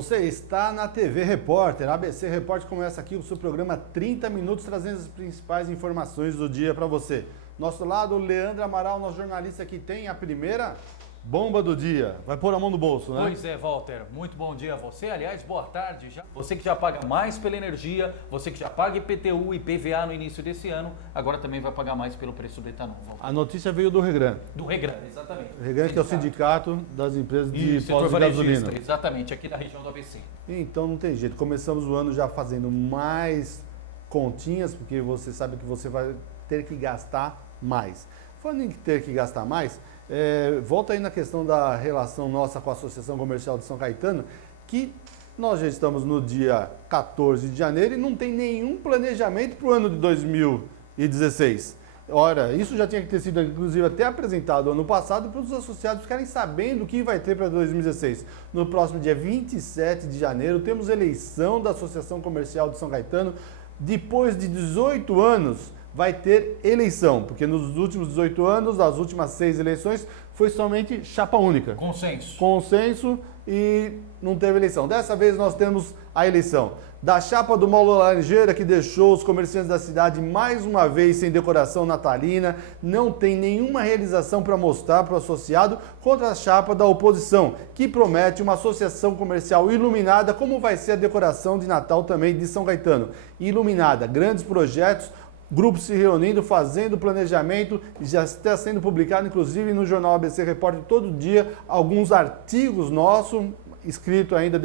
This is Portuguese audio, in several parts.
Você está na TV Repórter. A ABC Repórter começa aqui o seu programa 30 minutos, trazendo as principais informações do dia para você. Nosso lado, o Leandro Amaral, nosso jornalista que tem a primeira bomba do dia. Vai pôr a mão no bolso, né? Pois é, Walter. Muito bom dia a você. Aliás, boa tarde. Você que já paga mais pela energia, você que já paga IPTU e IPVA no início desse ano, agora também vai pagar mais pelo preço do etanol, Walter. A notícia veio do Regran. Do Regran, exatamente. O Regran que é o sindicato das empresas de postos de gasolina. Exatamente, aqui da região do ABC. Então não tem jeito. Começamos o ano já fazendo mais continhas, porque você sabe que você vai ter que gastar mais. Falando em ter que gastar mais, volta aí na questão da relação nossa com a Associação Comercial de São Caetano, que nós já estamos no dia 14 de janeiro e não tem nenhum planejamento para o ano de 2016. Ora, isso já tinha que ter sido, inclusive, até apresentado ano passado para os associados ficarem sabendo o que vai ter para 2016. No próximo dia 27 de janeiro, temos eleição da Associação Comercial de São Caetano. Depois de 18 anos, vai ter eleição, porque nos últimos 18 anos, as últimas 6 eleições, foi somente chapa única. Consenso e não teve eleição. Dessa vez nós temos a eleição da chapa do Paulo Laranjeira, que deixou os comerciantes da cidade mais uma vez sem decoração natalina, não tem nenhuma realização para mostrar para o associado, contra a chapa da oposição, que promete uma associação comercial iluminada, como vai ser a decoração de Natal também de São Caetano. Iluminada, grandes projetos, grupos se reunindo, fazendo planejamento, já está sendo publicado, inclusive, no jornal ABC Repórter todo dia, alguns artigos nossos, escrito ainda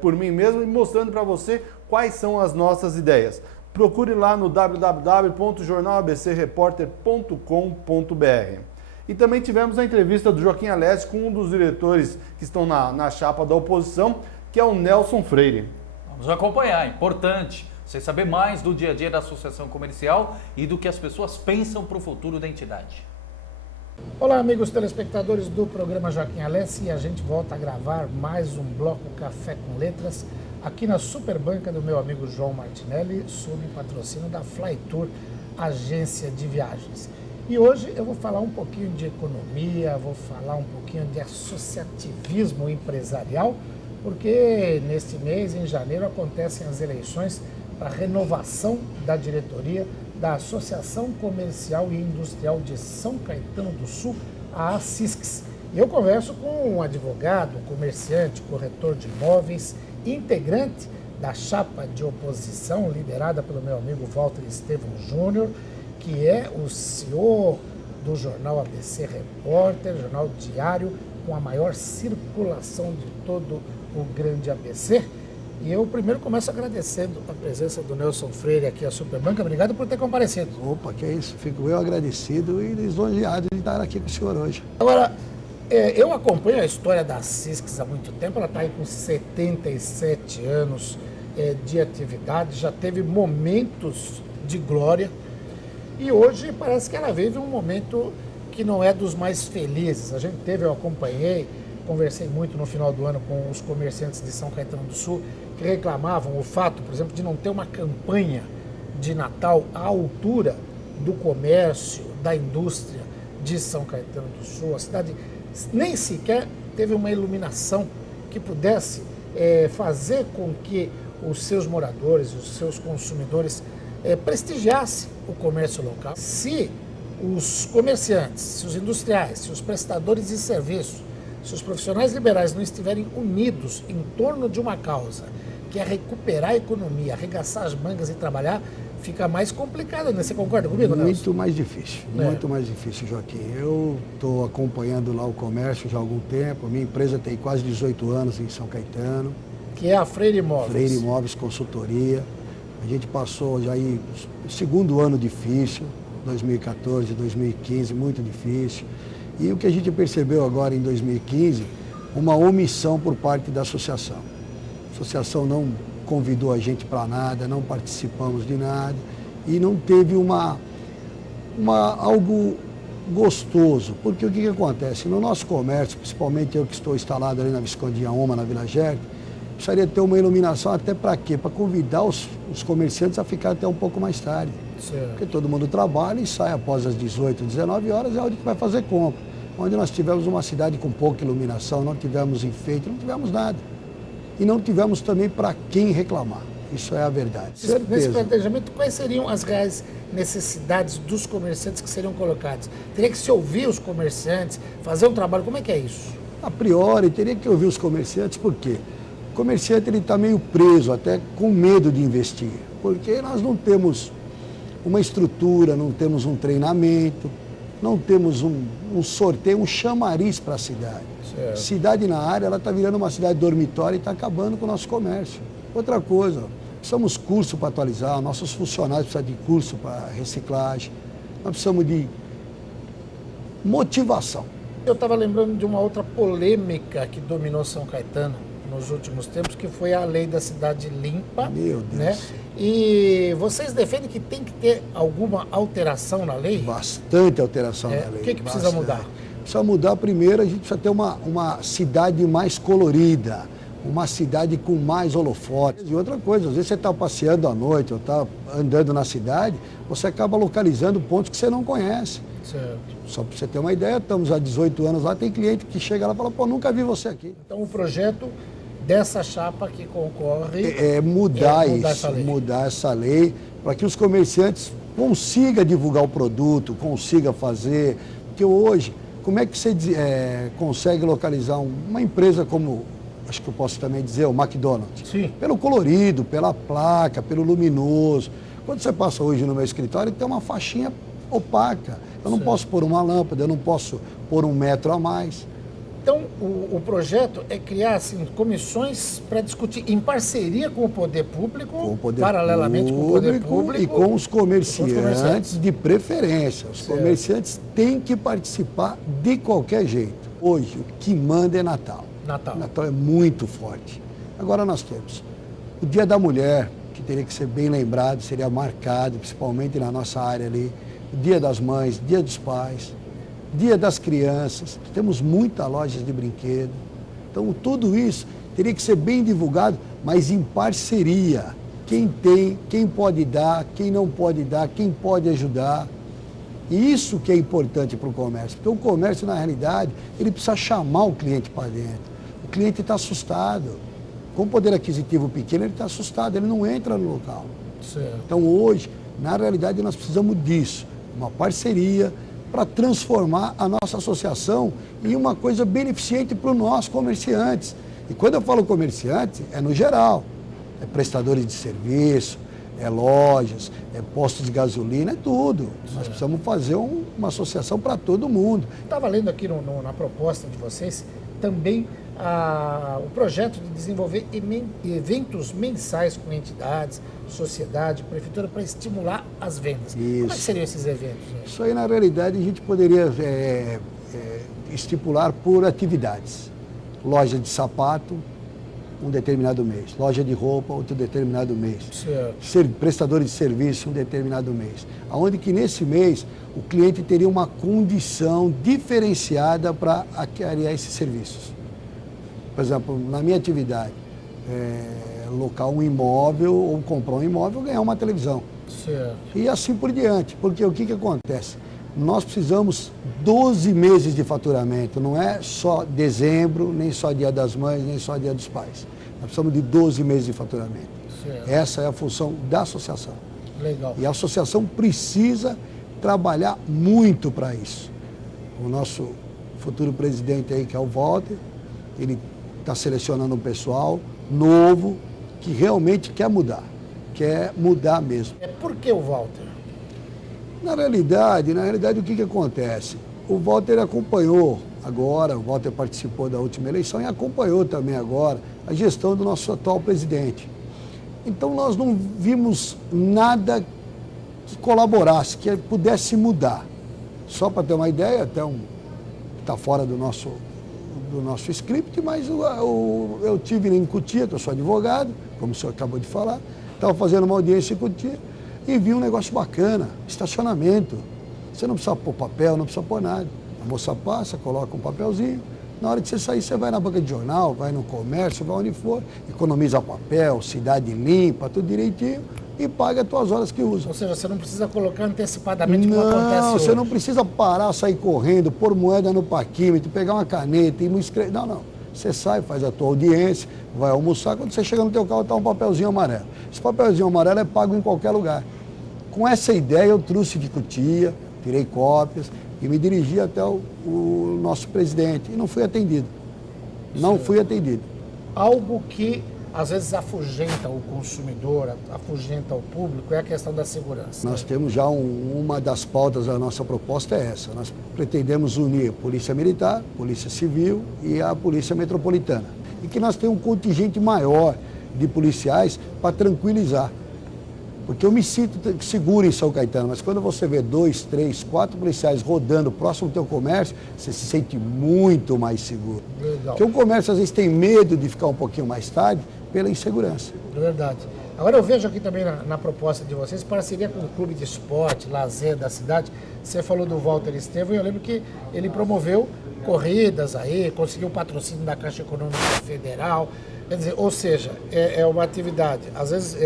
por mim mesmo, e mostrando para você quais são as nossas ideias. Procure lá no www.jornalabcreporter.com.br. E também tivemos a entrevista do Joaquim Alessi com um dos diretores que estão na chapa da oposição, que é o Nelson Freire. Vamos acompanhar, importante. Você saber mais do dia a dia da Associação Comercial e do que as pessoas pensam para o futuro da entidade. Olá, amigos telespectadores do programa Joaquim Alessi, e a gente volta a gravar mais um bloco Café com Letras aqui na Superbanca do meu amigo João Martinelli, sob patrocínio da Flytour, agência de viagens. E hoje eu vou falar um pouquinho de economia, vou falar um pouquinho de associativismo empresarial, porque neste mês, em janeiro, acontecem as eleições para a renovação da diretoria da Associação Comercial e Industrial de São Caetano do Sul, a ACISCS. E eu converso com um advogado, comerciante, corretor de imóveis, integrante da chapa de oposição, liderada pelo meu amigo Walter Estevão Júnior, que é o CEO do jornal ABC Repórter, jornal diário com a maior circulação de todo o grande ABC. E eu primeiro começo agradecendo a presença do Nelson Freire aqui à Superbanca. Obrigado por ter comparecido. Opa, que é isso. Fico eu agradecido e lisonjeado de estar aqui com o senhor hoje. Agora, eu acompanho a história da CISCS há muito tempo. Ela está aí com 77 anos de atividade, já teve momentos de glória. E hoje parece que ela vive um momento que não é dos mais felizes. Eu acompanhei, conversei muito no final do ano com os comerciantes de São Caetano do Sul, que reclamavam o fato, por exemplo, de não ter uma campanha de Natal à altura do comércio, da indústria de São Caetano do Sul. A cidade nem sequer teve uma iluminação que pudesse fazer com que os seus moradores, os seus consumidores prestigiassem o comércio local. Se os comerciantes, se os industriais, se os prestadores de serviço, se os profissionais liberais não estiverem unidos em torno de uma causa, que é recuperar a economia, arregaçar as mangas e trabalhar, fica mais complicado, né? Você concorda comigo, Nelson? Muito mais difícil, muito mais difícil, Joaquim. Eu estou acompanhando lá o comércio já há algum tempo. A minha empresa tem quase 18 anos em São Caetano. Que é a Freire Imóveis. Freire Imóveis Consultoria. A gente passou já aí o segundo ano difícil, 2014, 2015, muito difícil. E o que a gente percebeu agora em 2015, uma omissão por parte da associação. A associação não convidou a gente para nada, não participamos de nada e não teve algo gostoso. Porque o que acontece? No nosso comércio, principalmente eu que estou instalado ali na Visconde Aoma, na Vila Gerque, precisaria ter uma iluminação até para quê? Para convidar os comerciantes a ficar até um pouco mais tarde. Certo. Porque todo mundo trabalha e sai após as 18, 19 horas, é onde que vai fazer compra. Onde nós tivemos uma cidade com pouca iluminação, não tivemos enfeite, não tivemos nada. e não tivemos também para quem reclamar. Isso é a verdade. Nesse Certeza. planejamento, quais seriam as reais necessidades dos comerciantes que seriam colocadas? Teria que se ouvir os comerciantes, fazer um trabalho, como é que é isso? A priori, teria que ouvir os comerciantes, por quê? O comerciante está meio preso, até com medo de investir, porque nós não temos uma estrutura, não temos um treinamento, não temos um sorteio, um chamariz para a cidade. Certo. Cidade na área, ela está virando uma cidade dormitória e está acabando com o nosso comércio. Outra coisa, precisamos de curso para atualizar, nossos funcionários precisam de curso para reciclagem, nós precisamos de motivação. Eu estava lembrando de uma outra polêmica que dominou São Caetano nos últimos tempos, que foi a lei da cidade limpa. Meu Deus. Né? E vocês defendem que tem que ter alguma alteração na lei? Bastante alteração na lei. O que precisa mudar? Precisa mudar primeiro, a gente precisa ter uma cidade mais colorida, uma cidade com mais holofotes. E outra coisa, às vezes você está passeando à noite ou está andando na cidade, você acaba localizando pontos que você não conhece. Certo. Só para você ter uma ideia, estamos há 18 anos lá, tem cliente que chega lá e fala, pô, nunca vi você aqui. Então o projeto dessa chapa que concorre É mudar essa lei. mudar essa lei para que os comerciantes consigam divulgar o produto, consigam fazer. Porque hoje, como é que você consegue localizar uma empresa como, acho que eu posso também dizer, o McDonald's? Sim. Pelo colorido, pela placa, pelo luminoso. Quando você passa hoje no meu escritório, tem uma faixinha opaca. Eu não posso pôr uma lâmpada, eu não posso pôr 1 metro a mais. Então, o projeto é criar assim, comissões para discutir em parceria com o poder público, Com o poder paralelamente com o poder público e com os comerciantes de preferência. Os Certo. comerciantes têm que participar de qualquer jeito. Hoje, o que manda é Natal. Natal. Natal é muito forte. Agora nós temos o Dia da Mulher, que teria que ser bem lembrado, seria marcado, principalmente na nossa área ali. O Dia das Mães, Dia dos Pais, Dia das Crianças. Temos muitas lojas de brinquedo. Então, tudo isso teria que ser bem divulgado, mas em parceria. Quem tem, quem pode dar, quem não pode dar, quem pode ajudar. E isso que é importante para o comércio. Porque o comércio, na realidade, ele precisa chamar o cliente para dentro. O cliente está assustado. Com poder aquisitivo pequeno, ele está assustado, ele não entra no local. Certo. Então, hoje, na realidade, nós precisamos disso. Uma parceria para transformar a nossa associação em uma coisa beneficente para os nossos comerciantes. E quando eu falo comerciante, é no geral. É prestadores de serviço, é lojas, é postos de gasolina, é tudo. Nós precisamos fazer uma associação para todo mundo. Estava lendo aqui na proposta de vocês também o projeto de desenvolver eventos mensais com entidades, sociedade, prefeitura, para estimular as vendas. Como é que seriam esses eventos? Né? Isso aí, na realidade, a gente poderia estipular por atividades. Loja de sapato, um determinado mês. Loja de roupa, outro determinado mês. Prestadores de serviço, um determinado mês. Onde que nesse mês o cliente teria uma condição diferenciada para adquirir esses serviços. Por exemplo, na minha atividade, locar um imóvel ou comprar um imóvel, ganhar uma televisão. Certo. E assim por diante. Porque o que acontece? Nós precisamos 12 meses de faturamento, não é só dezembro, nem só Dia das Mães, nem só Dia dos Pais. Nós precisamos de 12 meses de faturamento. Certo. Essa é a função da associação. Legal. E a associação precisa trabalhar muito para isso. O nosso futuro presidente aí, que é o Walter, ele está selecionando um pessoal novo que realmente quer mudar mesmo. Por que o Walter? Na realidade, o que acontece? O Walter acompanhou agora, o Walter participou da última eleição e acompanhou também agora a gestão do nosso atual presidente. Então nós não vimos nada que colaborasse, que pudesse mudar. Só para ter uma ideia, até está fora do nosso script, mas eu tive em Cotia, que eu sou advogado, como o senhor acabou de falar, estava fazendo uma audiência em Cotia e vi um negócio bacana, estacionamento. Você não precisa pôr papel, não precisa pôr nada. A moça passa, coloca um papelzinho, na hora de você sair, você vai na banca de jornal, vai no comércio, vai onde for, economiza papel, cidade limpa, tudo direitinho, e paga as tuas horas que usa. Ou seja, você não precisa colocar antecipadamente como acontece hoje. Você não precisa parar, sair correndo, pôr moeda no paquímetro, pegar uma caneta e não escrever. Não. Você sai, faz a tua audiência, vai almoçar, quando você chega no teu carro está um papelzinho amarelo. Esse papelzinho amarelo é pago em qualquer lugar. Com essa ideia eu trouxe de Cotia, tirei cópias e me dirigi até o nosso presidente e não fui atendido. Não fui atendido. Algo que às vezes afugenta o consumidor, afugenta o público, é a questão da segurança. Nós temos já uma das pautas da nossa proposta é essa. Nós pretendemos unir a Polícia Militar, Polícia Civil e a Polícia Metropolitana. E que nós tenhamos um contingente maior de policiais para tranquilizar. Porque eu me sinto seguro em São Caetano, mas quando você vê 2, 3, 4 policiais rodando próximo do teu comércio, você se sente muito mais seguro. Legal. Porque o comércio às vezes tem medo de ficar um pouquinho mais tarde pela insegurança. É verdade. Agora eu vejo aqui também na proposta de vocês, parceria com o clube de esporte, lazer da cidade. Você falou do Walter Estevam e eu lembro que ele promoveu corridas aí, conseguiu patrocínio da Caixa Econômica Federal. Quer dizer, ou seja, é uma atividade, às vezes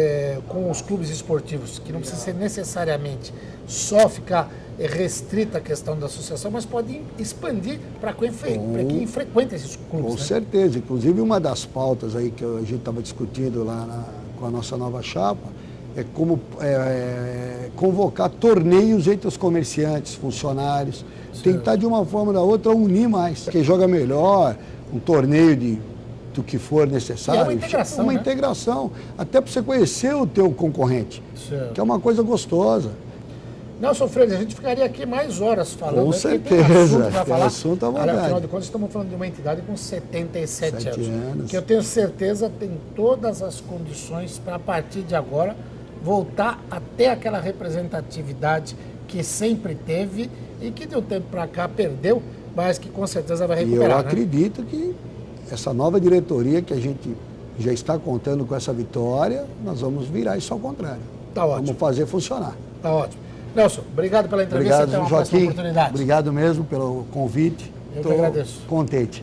com os clubes esportivos, que não precisa ser necessariamente só ficar restrita a questão da associação, mas pode expandir para quem frequenta esses clubes. Com né? certeza. Inclusive, uma das pautas aí que a gente estava discutindo lá com a nossa nova chapa é como convocar torneios entre os comerciantes, funcionários, tentar de uma forma ou da outra unir mais. Quem joga melhor, um torneio do que for necessário. E é uma integração, uma né? integração, até para você conhecer o teu concorrente, Certo. que é uma coisa gostosa. Nelson Freire, a gente ficaria aqui mais horas falando. Com né? Porque certeza, tem assunto pra tem falar. assunto à Olha, vontade. afinal de contas, estamos falando de uma entidade com 77 7 anos. Que eu tenho certeza tem todas as condições para, a partir de agora, voltar até aquela representatividade que sempre teve e que de um tempo para cá perdeu, mas que com certeza vai E recuperar. eu acredito que essa nova diretoria que a gente já está contando com essa vitória, nós vamos virar isso ao contrário. Tá ótimo. Vamos fazer funcionar. Tá ótimo. Nelson, obrigado pela entrevista. Obrigado, Até uma próxima Joaquim. oportunidade. Obrigado mesmo pelo convite. Eu que agradeço. Contente.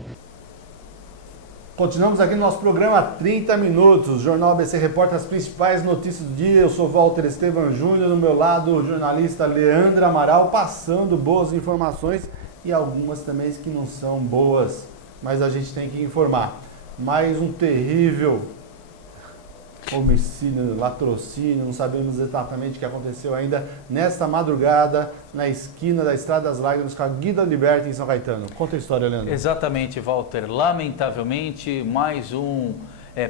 Continuamos aqui no nosso programa 30 Minutos, Jornal ABC Repórter, as principais notícias do dia. Eu sou Walter Estevam Júnior, do meu lado o jornalista Leandro Amaral, passando boas informações e algumas também que não são boas, mas a gente tem que informar. Mais um terrível homicídio, latrocínio, não sabemos exatamente o que aconteceu ainda nesta madrugada, na esquina da Estrada das Lágrimas com a Guida Liberta em São Caetano. Conta a história, Leandro. Exatamente, Walter. Lamentavelmente, mais um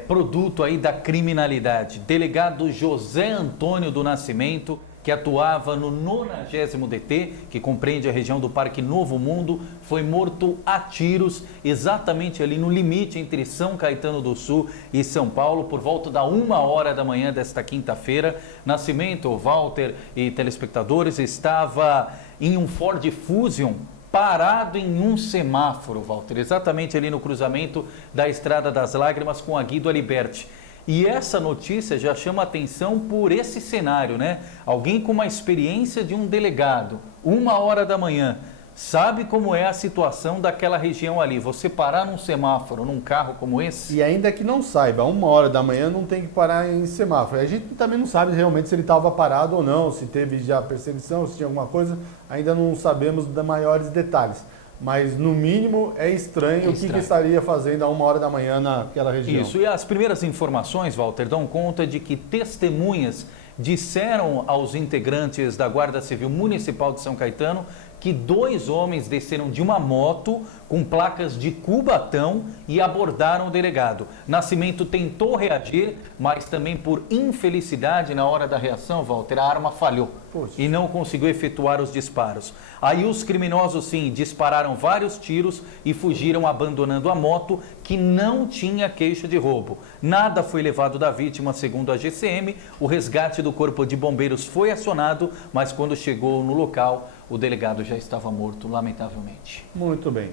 produto aí da criminalidade. Delegado José Antônio do Nascimento, que atuava no 90º DT, que compreende a região do Parque Novo Mundo, foi morto a tiros, exatamente ali no limite entre São Caetano do Sul e São Paulo, por volta da 1h da manhã desta quinta-feira. Nascimento, Walter e telespectadores, estava em um Ford Fusion, parado em um semáforo, Walter, exatamente ali no cruzamento da Estrada das Lágrimas com a Guido Aliberti. E essa notícia já chama atenção por esse cenário, né? Alguém com uma experiência de um delegado, 1h da manhã, sabe como é a situação daquela região ali. Você parar num semáforo, num carro como esse... E ainda que não saiba, 1h da manhã não tem que parar em semáforo. A gente também não sabe realmente se ele estava parado ou não, se teve já perseguição, se tinha alguma coisa, ainda não sabemos de maiores detalhes. Mas, no mínimo, é estranho o que estaria fazendo a 1h da manhã naquela região. Isso, e as primeiras informações, Walter, dão conta de que testemunhas disseram aos integrantes da Guarda Civil Municipal de São Caetano que 2 homens desceram de uma moto com placas de Cubatão e abordaram o delegado. Nascimento tentou reagir, mas também por infelicidade na hora da reação, Walter, a arma falhou. Poxa. E não conseguiu efetuar os disparos. Aí os criminosos, sim, dispararam vários tiros e fugiram abandonando a moto, que não tinha queixa de roubo. Nada foi levado da vítima, segundo a GCM. O resgate do Corpo de Bombeiros foi acionado, mas quando chegou no local, o delegado já estava morto, lamentavelmente. Muito bem.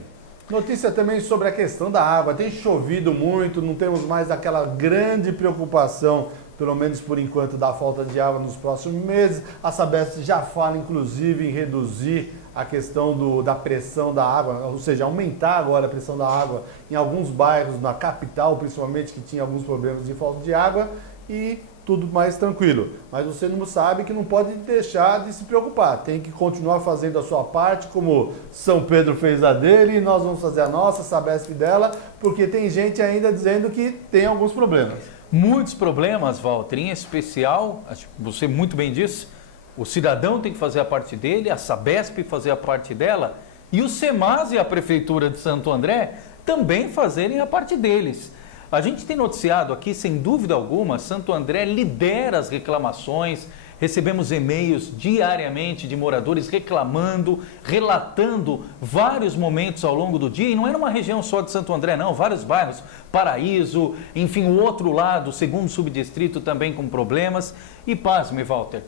Notícia também sobre a questão da água. Tem chovido muito, não temos mais aquela grande preocupação, pelo menos por enquanto, da falta de água nos próximos meses. A Sabesp já fala, inclusive, em reduzir a questão da pressão da água, ou seja, aumentar agora a pressão da água em alguns bairros, na capital principalmente, que tinha alguns problemas de falta de água. E tudo mais tranquilo. Mas você não sabe que não pode deixar de se preocupar. Tem que continuar fazendo a sua parte, como São Pedro fez a dele, e nós vamos fazer a nossa, a Sabesp dela, porque tem gente ainda dizendo que tem alguns problemas. Muitos problemas, Walter, em especial, acho que você muito bem disse, o cidadão tem que fazer a parte dele, a Sabesp fazer a parte dela, e o SEMAS e a Prefeitura de Santo André também fazerem a parte deles. A gente tem noticiado aqui, sem dúvida alguma, Santo André lidera as reclamações, recebemos e-mails diariamente de moradores reclamando, relatando vários momentos ao longo do dia, e não é numa região só de Santo André não, vários bairros, Paraíso, enfim, o outro lado, o segundo subdistrito também com problemas. E pasme, Walter,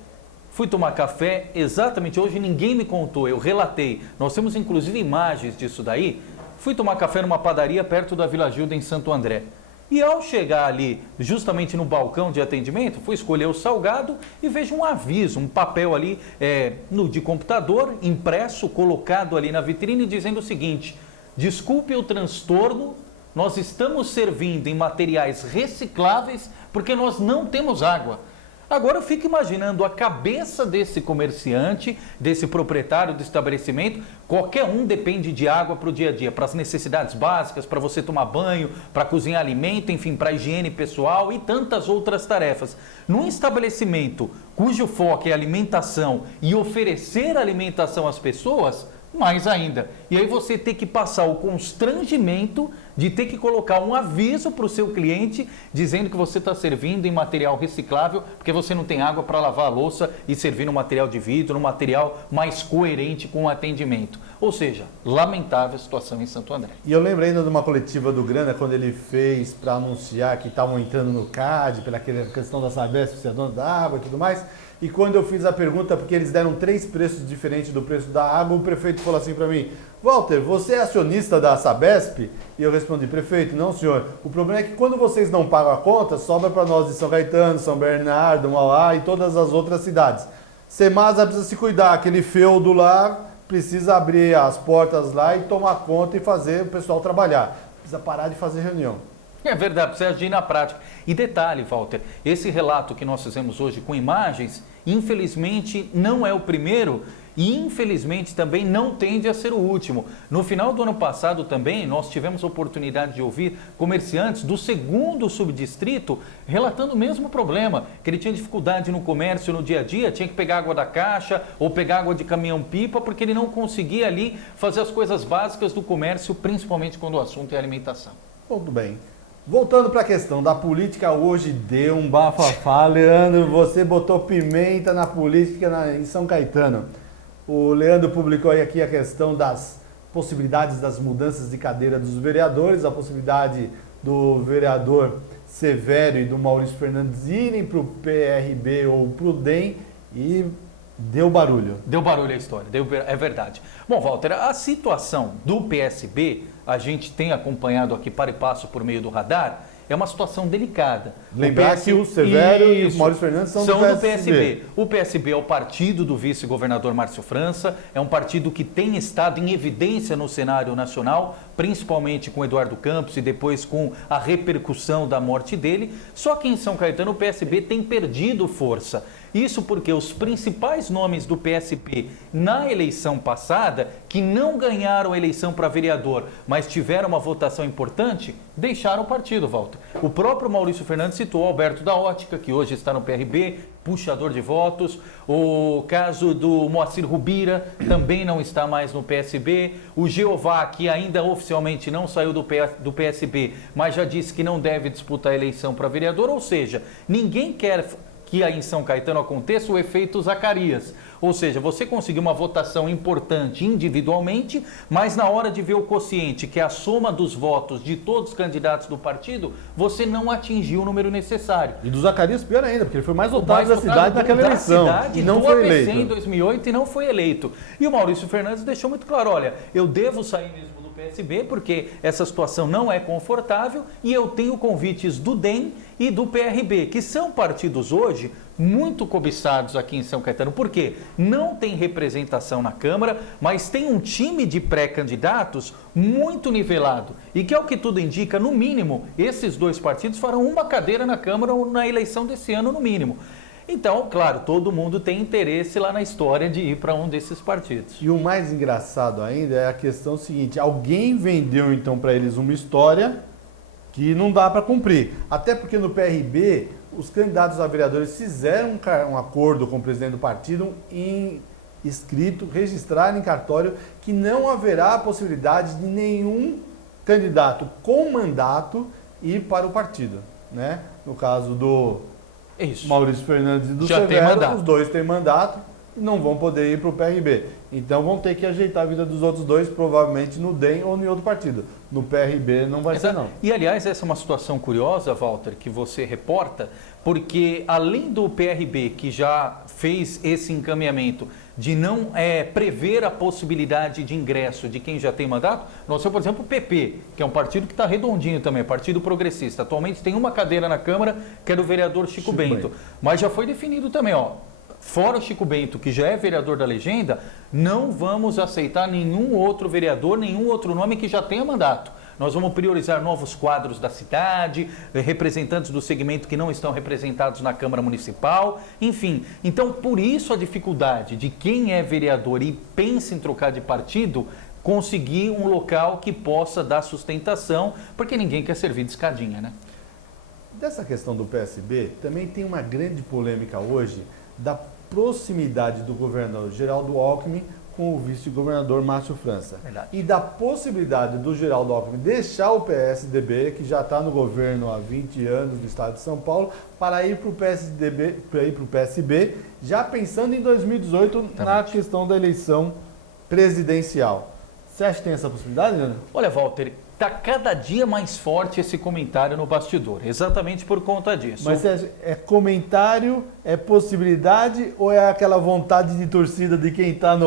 fui tomar café exatamente hoje, ninguém me contou, eu relatei, nós temos inclusive imagens disso daí. Fui tomar café numa padaria perto da Vila Gilda, em Santo André. E ao chegar ali, justamente no balcão de atendimento, fui escolher o salgado e vejo um aviso, um papel ali de computador, impresso, colocado ali na vitrine, dizendo o seguinte: desculpe o transtorno, nós estamos servindo em materiais recicláveis porque nós não temos água. Agora eu fico imaginando a cabeça desse comerciante, desse proprietário do estabelecimento. Qualquer um depende de água para o dia a dia, para as necessidades básicas, para você tomar banho, para cozinhar alimento, enfim, para a higiene pessoal e tantas outras tarefas. Num estabelecimento cujo foco é alimentação e oferecer alimentação às pessoas, mais ainda. E aí você tem que passar o constrangimento de ter que colocar um aviso para o seu cliente dizendo que você está servindo em material reciclável porque você não tem água para lavar a louça e servir no material de vidro, no material mais coerente com o atendimento. Ou seja, lamentável a situação em Santo André. E eu lembro ainda de uma coletiva do Grana, quando ele fez para anunciar que estavam entrando no CAD, pela questão da Sabesp ser dona da água e tudo mais. E quando eu fiz a pergunta, porque eles deram 3 preços diferentes do preço da água, o prefeito falou assim para mim: Walter, você é acionista da Sabesp? E eu respondi: prefeito, não senhor. O problema é que quando vocês não pagam a conta, sobra para nós de São Caetano, São Bernardo, Mauá e todas as outras cidades. Semasa precisa se cuidar, aquele feudo lá precisa abrir as portas lá e tomar conta e fazer o pessoal trabalhar. Precisa parar de fazer reunião. É verdade, precisa agir na prática. E detalhe, Walter, esse relato que nós fizemos hoje com imagens, infelizmente não é o primeiro e infelizmente também não tende a ser o último. No final do ano passado também nós tivemos a oportunidade de ouvir comerciantes do segundo subdistrito relatando o mesmo problema, que ele tinha dificuldade no comércio no dia a dia, tinha que pegar água da caixa ou pegar água de caminhão-pipa porque ele não conseguia ali fazer as coisas básicas do comércio, principalmente quando o assunto é alimentação. Tudo bem. Voltando para a questão da política, hoje deu um bafafá. Leandro, você botou pimenta na política em São Caetano. O Leandro publicou aí aqui a questão das possibilidades das mudanças de cadeira dos vereadores, a possibilidade do vereador Severo e do Maurício Fernandes irem para o PRB ou para o DEM e deu barulho. Deu barulho a história, é verdade. Bom, Walter, a situação do PSB, a gente tem acompanhado aqui para e passo por meio do radar, é uma situação delicada. Lembrar que o Severo e o Maurício Fernandes são do PSB. O PSB é o partido do vice-governador Márcio França, é um partido que tem estado em evidência no cenário nacional, principalmente com Eduardo Campos e depois com a repercussão da morte dele. Só que em São Caetano o PSB tem perdido força. Isso porque os principais nomes do PSB na eleição passada, que não ganharam a eleição para vereador, mas tiveram uma votação importante, deixaram o partido, Walter. O próprio Maurício Fernandes citou Alberto da Ótica, que hoje está no PRB, puxador de votos. O caso do Moacir Rubira também não está mais no PSB. O Jeová, que ainda oficialmente não saiu do PSB, mas já disse que não deve disputar a eleição para vereador. Ou seja, ninguém quer que aí em São Caetano aconteça o efeito Zacarias. Ou seja, você conseguiu uma votação importante individualmente, mas na hora de ver o quociente, que é a soma dos votos de todos os candidatos do partido, você não atingiu o número necessário. E do Zacarias pior ainda, porque ele foi mais votado da cidade naquela eleição. E não foi eleito. Em 2008 e não foi eleito. E o Maurício Fernandes deixou muito claro, olha, eu devo sair mesmo do PSB, porque essa situação não é confortável, e eu tenho convites do DEM e do PRB, que são partidos hoje muito cobiçados aqui em São Caetano. Por quê? Não tem representação na Câmara, mas tem um time de pré-candidatos muito nivelado. E que, ao que tudo indica, no mínimo, esses dois partidos farão uma cadeira na Câmara na eleição desse ano, no mínimo. Então, claro, todo mundo tem interesse lá na história de ir para um desses partidos. E o mais engraçado ainda é a questão seguinte: alguém vendeu então para eles uma história que não dá para cumprir. Até porque no PRB, os candidatos a vereadores fizeram um acordo com o presidente do partido em escrito, registrar em cartório, que não haverá a possibilidade de nenhum candidato com mandato ir para o partido, né? No caso do Maurício Fernandes e do Severo, os dois têm mandato e não vão poder ir para o PRB. Então vão ter que ajeitar a vida dos outros dois, provavelmente no DEM ou em outro partido. No PRB não vai ser, não. E, aliás, essa é uma situação curiosa, Walter, que você reporta, porque além do PRB, que já fez esse encaminhamento de não prever a possibilidade de ingresso de quem já tem mandato, nós temos, por exemplo, o PP, que é um partido que está redondinho também, Partido Progressista. Atualmente tem uma cadeira na Câmara, que é do vereador Chico Bento. Mas já foi definido também, fora o Chico Bento, que já é vereador da legenda, não vamos aceitar nenhum outro vereador, nenhum outro nome que já tenha mandato. Nós vamos priorizar novos quadros da cidade, representantes do segmento que não estão representados na Câmara Municipal, enfim. Então, por isso a dificuldade de quem é vereador e pensa em trocar de partido, conseguir um local que possa dar sustentação, porque ninguém quer servir de escadinha, né? Dessa questão do PSB, também tem uma grande polêmica hoje da proximidade do governador Geraldo Alckmin com o vice-governador Márcio França. Verdade. E da possibilidade do Geraldo Alckmin deixar o PSDB, que já está no governo há 20 anos do estado de São Paulo, para ir para o PSDB, para ir para o PSB, já pensando em 2018 na questão da eleição presidencial. Você acha que tem essa possibilidade, Leandro? Olha, Walter, está cada dia mais forte esse comentário no bastidor, exatamente por conta disso. Mas é comentário, é possibilidade ou é aquela vontade de torcida de quem está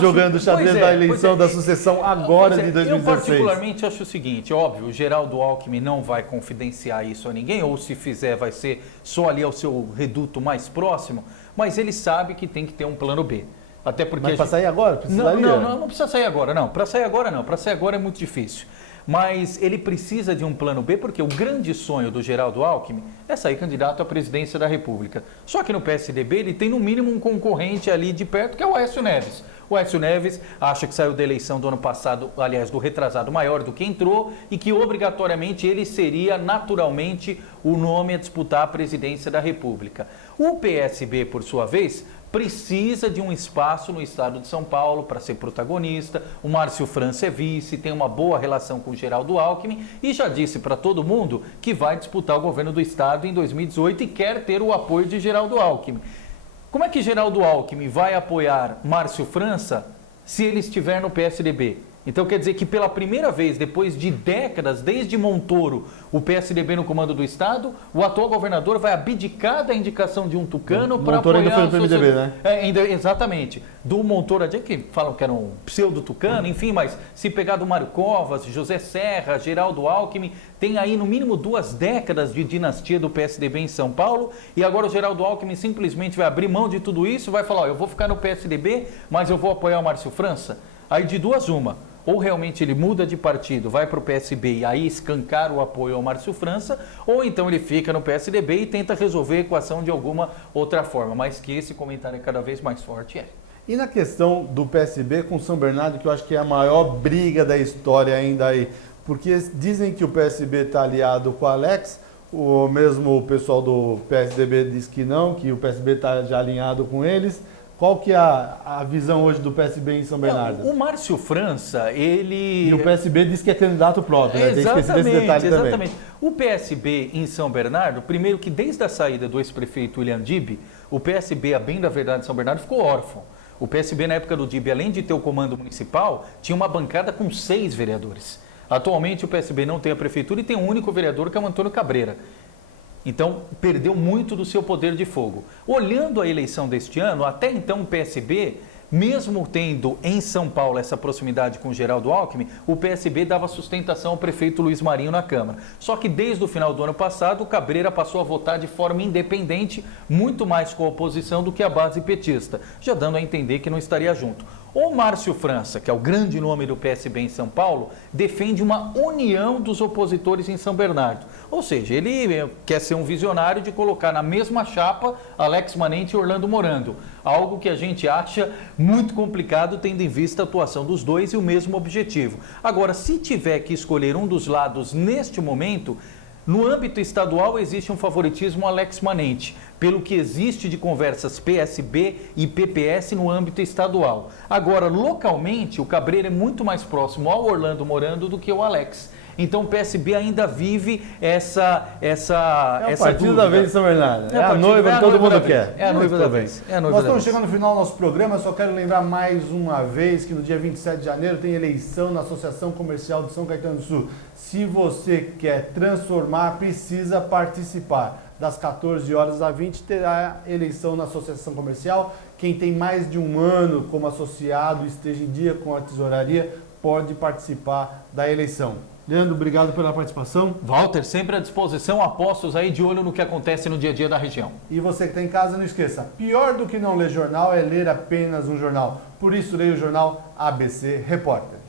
jogando xadrez da eleição da sucessão agora de 2016? Eu particularmente acho o seguinte, óbvio, o Geraldo Alckmin não vai confidenciar isso a ninguém, ou se fizer vai ser só ali ao seu reduto mais próximo, mas ele sabe que tem que ter um plano B. Até porque mas para sair agora? Não precisa sair agora, não. Para sair agora, não. Para sair agora é muito difícil. Mas ele precisa de um plano B, porque o grande sonho do Geraldo Alckmin é sair candidato à presidência da República. Só que no PSDB ele tem no mínimo um concorrente ali de perto, que é o Aécio Neves. O Aécio Neves acha que saiu da eleição do ano passado, aliás, do retrasado, maior do que entrou, e que obrigatoriamente ele seria naturalmente o nome a disputar a presidência da República. O PSB, por sua vez, precisa de um espaço no estado de São Paulo para ser protagonista. O Márcio França é vice, tem uma boa relação com o Geraldo Alckmin e já disse para todo mundo que vai disputar o governo do estado em 2018 e quer ter o apoio de Geraldo Alckmin. Como é que Geraldo Alckmin vai apoiar Márcio França se ele estiver no PSDB? Então quer dizer que pela primeira vez, depois de décadas, desde Montoro, o PSDB no comando do estado, o atual governador vai abdicar da indicação de um tucano para apoiar... Montoro ainda foi no PMDB, né? Exatamente. Do Montoro, que falam que era um pseudo-tucano, enfim, mas se pegar do Mário Covas, José Serra, Geraldo Alckmin, tem aí no mínimo 2 décadas de dinastia do PSDB em São Paulo, e agora o Geraldo Alckmin simplesmente vai abrir mão de tudo isso, vai falar, eu vou ficar no PSDB, mas eu vou apoiar o Márcio França. Aí de duas uma, ou realmente ele muda de partido, vai para o PSB e aí escancar o apoio ao Márcio França, ou então ele fica no PSDB e tenta resolver a equação de alguma outra forma, mas que esse comentário é cada vez mais forte. E na questão do PSB com São Bernardo, que eu acho que é a maior briga da história ainda aí, porque dizem que o PSB está aliado com o Alex, o mesmo pessoal do PSDB diz que não, que o PSB está já alinhado com eles. Qual que é a visão hoje do PSB em São Bernardo? O Márcio França, ele... E o PSB diz que é candidato próprio, né? Exatamente, tem esse detalhe exatamente. Também. O PSB em São Bernardo, primeiro que desde a saída do ex-prefeito William Dib, o PSB, a bem da verdade, de São Bernardo ficou órfão. O PSB, na época do Dib, além de ter o comando municipal, tinha uma bancada com 6 vereadores. Atualmente o PSB não tem a prefeitura e tem um único vereador, que é o Antônio Cabreira. Então, perdeu muito do seu poder de fogo. Olhando a eleição deste ano, até então o PSB mesmo tendo em São Paulo essa proximidade com o Geraldo Alckmin, o PSB dava sustentação ao prefeito Luiz Marinho na Câmara. Só que desde o final do ano passado, o Cabreira passou a votar de forma independente, muito mais com a oposição do que a base petista, já dando a entender que não estaria junto. O Márcio França, que é o grande nome do PSB em São Paulo, defende uma união dos opositores em São Bernardo. Ou seja, ele quer ser um visionário de colocar na mesma chapa Alex Manente e Orlando Morando. Algo que a gente acha muito complicado, tendo em vista a atuação dos dois e o mesmo objetivo. Agora, se tiver que escolher um dos lados neste momento, no âmbito estadual existe um favoritismo ao Alex Manente, pelo que existe de conversas PSB e PPS no âmbito estadual. Agora, localmente, o Cabreira é muito mais próximo ao Orlando Morando do que o Alex. Então o PSB ainda vive essa partido dúvida. da vez de São Bernardo. É a noiva que todo mundo quer. É a noiva da vez. Nós estamos chegando no final do nosso programa. Só quero lembrar mais uma vez que no dia 27 de janeiro tem eleição na Associação Comercial de São Caetano do Sul. Se você quer transformar, precisa participar. Das 14 horas às 20 terá eleição na Associação Comercial. Quem tem mais de um ano como associado, esteja em dia com a tesouraria, pode participar da eleição. Leandro, obrigado pela participação. Walter, sempre à disposição, apostos aí de olho no que acontece no dia a dia da região. E você que está em casa, não esqueça, pior do que não ler jornal é ler apenas um jornal. Por isso, leia o jornal ABC Repórter.